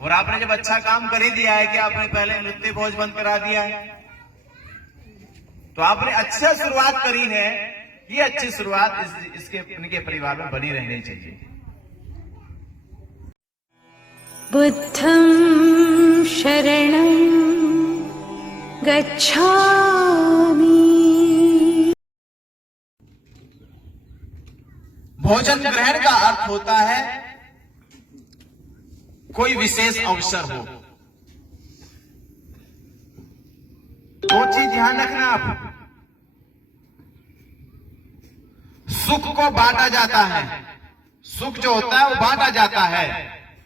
और आपने जब अच्छा काम कर ही दिया है कि आपने पहले नृत्य भोज बंद करा दिया है, तो आपने अच्छा शुरुआत करी है। ये अच्छी शुरुआत इसके इनके परिवार में बनी रहनी चाहिए। बुद्धं शरणं गच्छामि। भोजन ग्रहण का अर्थ होता है कोई विशेष अवसर हो। दो चीज ध्यान रखना आप, सुख को बांटा जाता है, सुख जो होता है वो बांटा जाता है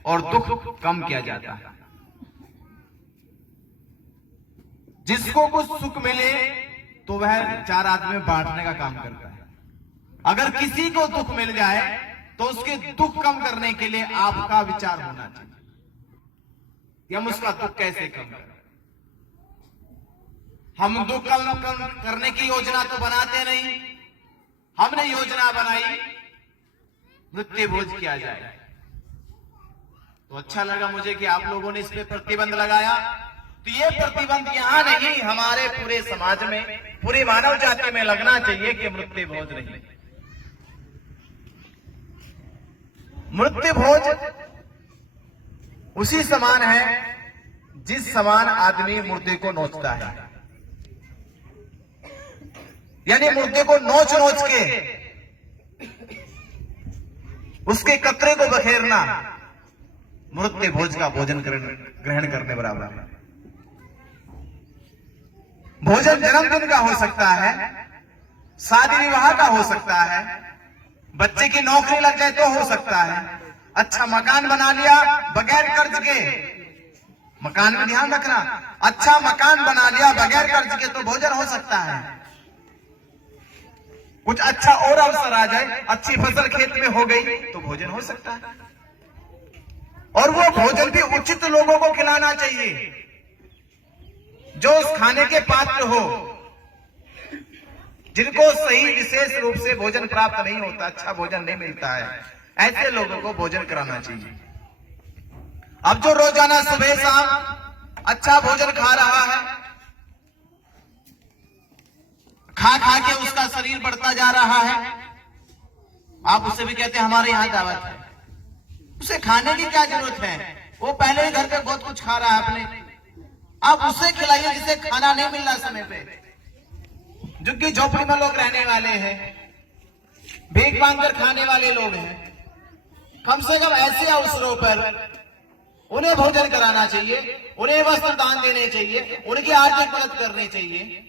और दुख कम किया जाता है। जिसको कुछ सुख मिले तो वह चार आदमी में बांटने का काम करता है। अगर किसी को दुख मिल जाए तो उसके दुख कम करने के लिए आपका विचार होना चाहिए कि हम उसका दुख कैसे कम करें। हम दुख कम करने की योजना तो बनाते नहीं, हमने योजना बनाई नृत्य भोज किया जाए। तो अच्छा लगा मुझे कि आप लोगों ने इस पे प्रतिबंध लगाया। तो ये प्रतिबंध यहां नहीं, हमारे पूरे समाज में, पूरी मानव जाति में लगना चाहिए कि नृत्य भोज नहीं। नृत्य भोज उसी समान है जिस समान आदमी मुर्दे को नोचता है, यानी मुर्दे को नोच नोच के उसके कतरे को बखेरना नृत्य भोज का भोजन ग्रहण करने बराबर है। भोजन जन्मदिन का हो सकता है, शादी विवाह का हो सकता है, बच्चे की नौकरी लग जाए तो हो सकता है, अच्छा मकान बना लिया बगैर कर्ज के, मकान में ध्यान रखना, अच्छा मकान बना लिया बगैर कर्ज के तो भोजन हो सकता है। कुछ अच्छा और अवसर आ जाए, अच्छी फसल खेत में हो गई तो भोजन हो सकता है। और वो भोजन भी उचित लोगों को खिलाना चाहिए, जो उस खाने के पात्र हो, जिनको सही विशेष रूप से भोजन प्राप्त नहीं होता, अच्छा भोजन नहीं मिलता है, ऐसे लोगों को भोजन कराना चाहिए। अब जो रोजाना सुबह शाम अच्छा भोजन खा रहा है, खा खा के उसका शरीर बढ़ता जा रहा है, आप उससे भी कहते हैं हमारे यहां दावत है, उसे खाने की क्या जरूरत है, वो पहले ही घर पे बहुत कुछ खा रहा है अपने, आप उसे खिलाइए जिसे खाना नहीं मिल रहा समय पे। झुग्गी झोपड़ी में लोग रहने वाले हैं, भीख मांगकर खाने वाले लोग हैं, कम से कम ऐसे अवसरों पर उन्हें भोजन कराना चाहिए, उन्हें वस्त्र दान देने चाहिए, उनकी आर्थिक मदद करनी चाहिए।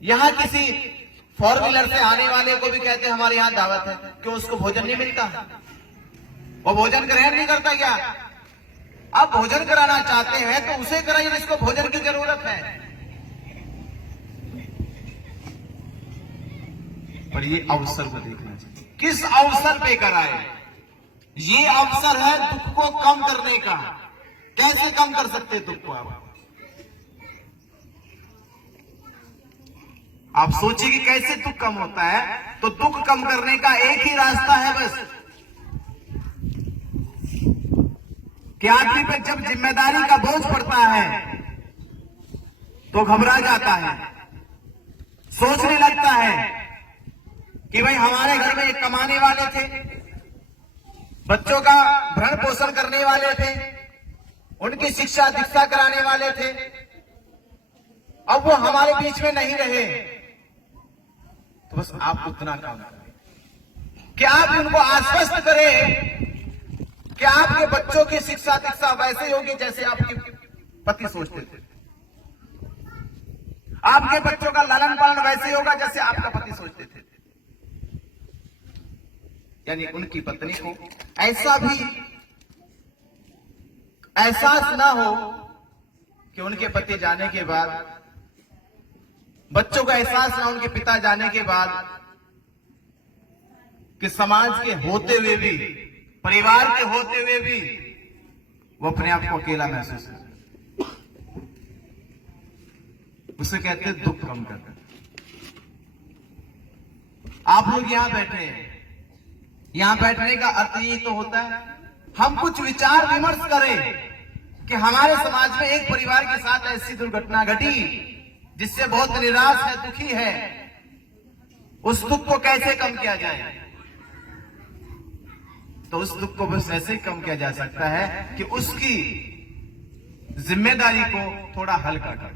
यहां किसी फोर व्हीलर से आने वाले को भी कहते हैं हमारे यहां दावत है, क्यों उसको भोजन नहीं मिलता, वो भोजन ग्रहण नहीं करता क्या? आप भोजन कराना चाहते हैं तो उसे कराइए जिसको भोजन की जरूरत है। पर ये अवसर को देखना चाहिए, किस अवसर पे कराए। ये अवसर है दुख को कम करने का। कैसे कम कर सकते दुख को आप सोचिए कि कैसे दुख कम होता है। तो दुख कम करने का एक ही रास्ता है बस, कि आदमी पे जब जिम्मेदारी का बोझ पड़ता है तो घबरा जाता है, सोचने लगता है कि भाई हमारे घर में कमाने वाले थे, बच्चों का भरण पोषण करने वाले थे, उनकी शिक्षा दीक्षा कराने वाले थे, अब वो हमारे बीच में नहीं रहे। तो बस आप उतना काम करें कि आप उनको आश्वस्त करें कि आपके बच्चों की शिक्षा दीक्षा वैसे होगी जैसे आपके पति सोचते थे, आपके बच्चों का लालन पालन वैसे होगा जैसे आपका पति सोचते थे। यानी उनकी पत्नी को ऐसा भी एहसास ना हो कि उनके पति जाने के बाद, बच्चों का एहसास ना उनके पिता जाने के बाद कि समाज के होते हुए भी, परिवार के होते हुए भी वो अपने आप को अकेला महसूस करता, उसे कहते हैं दुख कम करना। आप लोग यहां बैठे हैं, यहां बैठने का अर्थ यही तो होता है, हम कुछ विचार विमर्श करें कि हमारे समाज में एक परिवार के साथ ऐसी दुर्घटना घटी जिससे बहुत निराश है, दुखी है, उस दुख को कैसे कम किया जाए। तो उस दुख को बस ऐसे कम किया जा सकता है कि उसकी जिम्मेदारी को थोड़ा हल्का कर,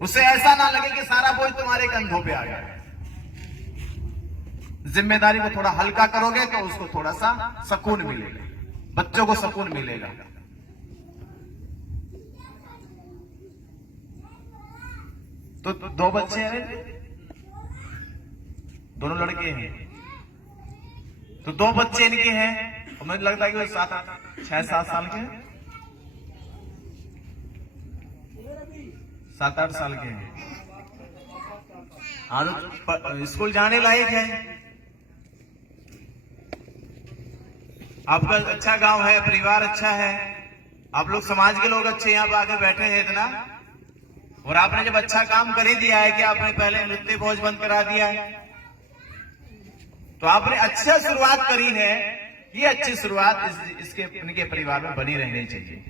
उसे ऐसा ना लगे कि सारा बोझ तुम्हारे कंधों पे आ गया। जिम्मेदारी को थोड़ा हल्का करोगे तो उसको थोड़ा सा सुकून मिलेगा, बच्चों को सुकून मिलेगा। तो 2 बच्चे हैं, दोनों लड़के हैं, तो 2 बच्चे इनके हैं और मुझे लगता है कि वो 6-7 साल के हैं, 7-8 साल के हैं। स्कूल जाने लायक है। आपका अच्छा गांव है, परिवार अच्छा है, आप लोग समाज के लोग अच्छे यहाँ पे आके बैठे हैं इतना, और आपने जब अच्छा काम कर ही दिया है कि आपने पहले नृत्य भोज बंद करा दिया है, तो आपने अच्छा शुरुआत करी है। ये अच्छी शुरुआत इनके परिवार में बनी रहनी चाहिए।